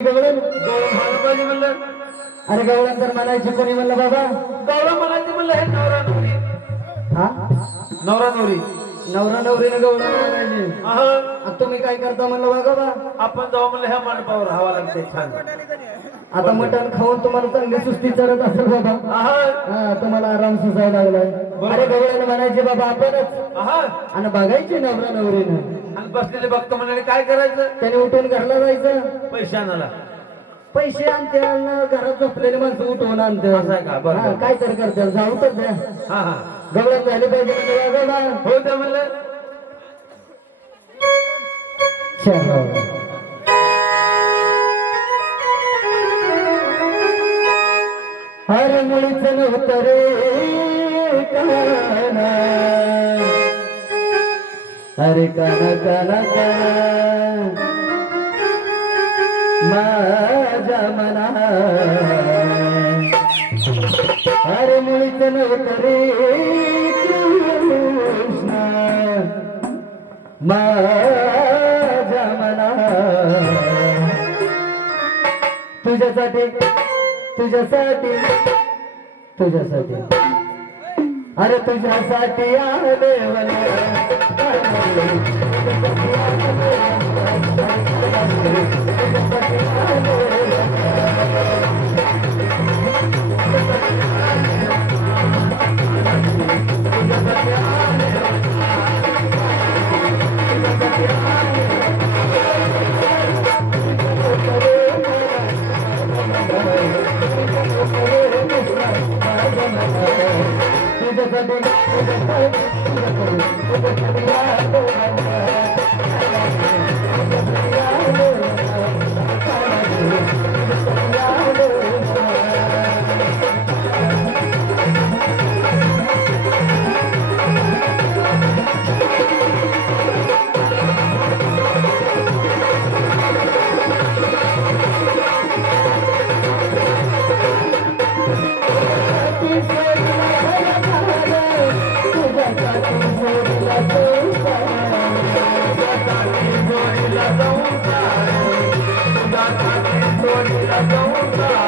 पाहिजे म्हणलं? अरे गवळण तर म्हणायची कोणी म्हणलं बाबा? गवळण म्हणायचं म्हणलं हे नवरा नवरी. हा? नवरा नवरी. नवरा नवरीनं गवळण म्हणायची. तुम्ही काय करता म्हणलं बा आपण जाऊ म्हणलं ह्या मंडपावर हवा लागते छान. आता मटण खाऊन तुम्हाला चांगली सुस्ती चढत असेल बाबा. हा तुम्हाला आराम सुचायला लागलाय. अरे गवळण म्हणायचे बाबा आपणच. आणि बघायची नवरा नवरीनं. आणि बसलेले भक्त म्हणाले काय करायचं? त्याने उठून घरला जायचं. पैसे आणायला. पैसे आणते आणि घरात झोपलेले माणसं उठवून आणते. काय तर करते. जाऊ तर द्या. गवळण झाली पाहिजे गवळण. हो त्या म्हणलं. मुळीच नव्हतं रे काना. अरे काना काना काना. माझ्या मना अरे मुळीच नव्हतं रे कृष्ण. माझ्या मना तुझ्यासाठी तुझ्यासाठी. तुझ्यासाठी. अरे तुझ्यासाठी आले तुझ्यासाठी Thank you. Yeah.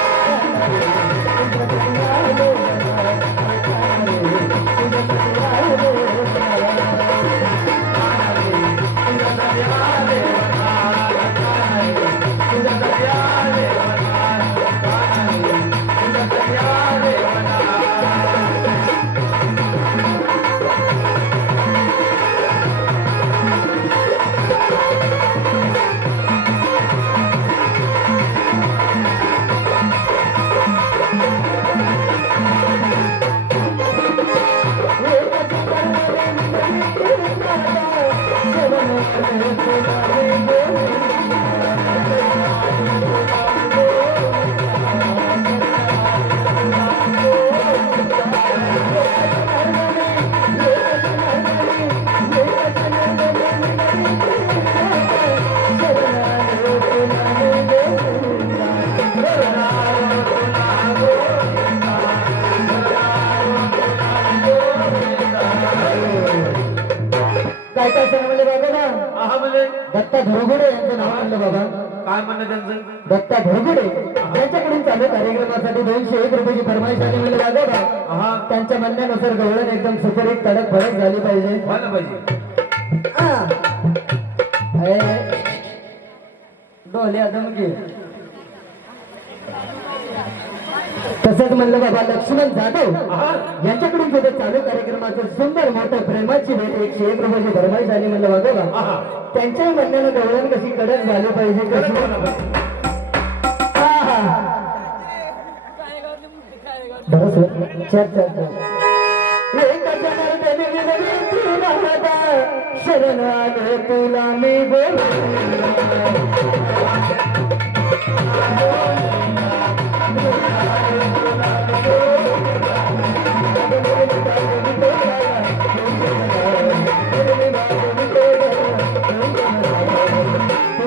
धोरगुडे यांचं नाव आणलं बाबा. काय म्हणणं त्यांचं? दत्ता धोरगुडे. त्यांच्याकडून चालू कार्यक्रमासाठी दोनशे एक रुपयाची फरमाईश आली म्हणजे हा. त्यांच्या म्हणण्यानुसार गवळण एकदम सुपरीत कडक फरक झाली पाहिजे. व्हायला पाहिजे. आ. ए, डोल्या दमगे तसंच म्हणलं बाबा लक्ष्मण जाधव यांच्याकडून सुद्धा चालू कार्यक्रमाचं सुंदर मोठं प्रेमाची भेट एकशे एक रुपयाची भरमाई झाली म्हणलं वाजवा हा त्यांच्याही म्हणण्यानं गवळण कशी कडक झाली पाहिजे कशी. बरं सर. चल चल चल. शरण आले तुला मी बोल